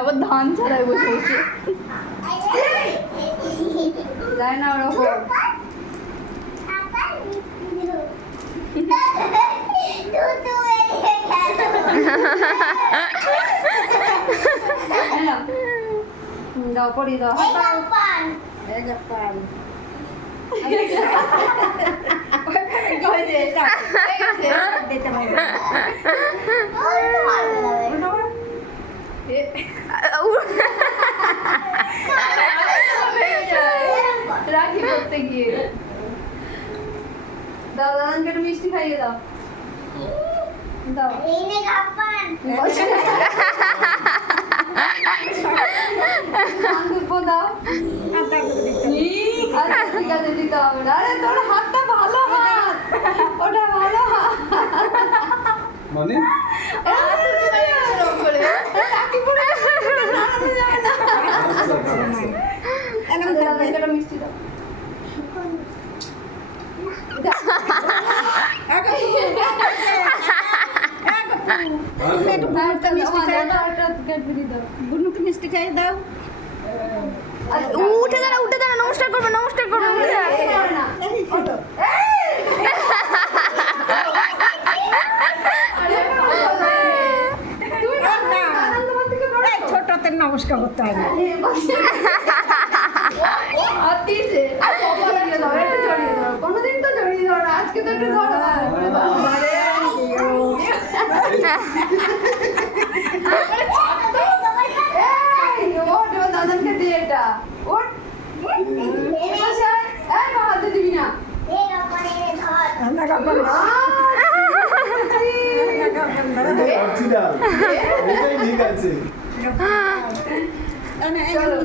আবার ধান ছাড়াই বসে বসে যায় না ওরকম। দাও পড়ি দাও রাখি করতে গিয়ে দাও দাদানকে একটু মিষ্টি খাইয়ে দাও দাও দাও আচ্ছা ঠিক আছে দিতে হবে না। আরে তোর হাতটা ভালো হাত, ওটা ভালো হাত মানে মিষ্টি দাও মিষ্টি খাইয়ে দাও। উঠে দাঁড়া নমস্কার করবে উঠে দাঁড়া। ছোটতে নমস্কার করতে হয় না। কোনোদিন তো জড়িয়ে ধরো, আজকে তো একটু ধরো। দাদানকে দিয়ে এটা ওর হাতে দিবি না। ঠিক আছে চলো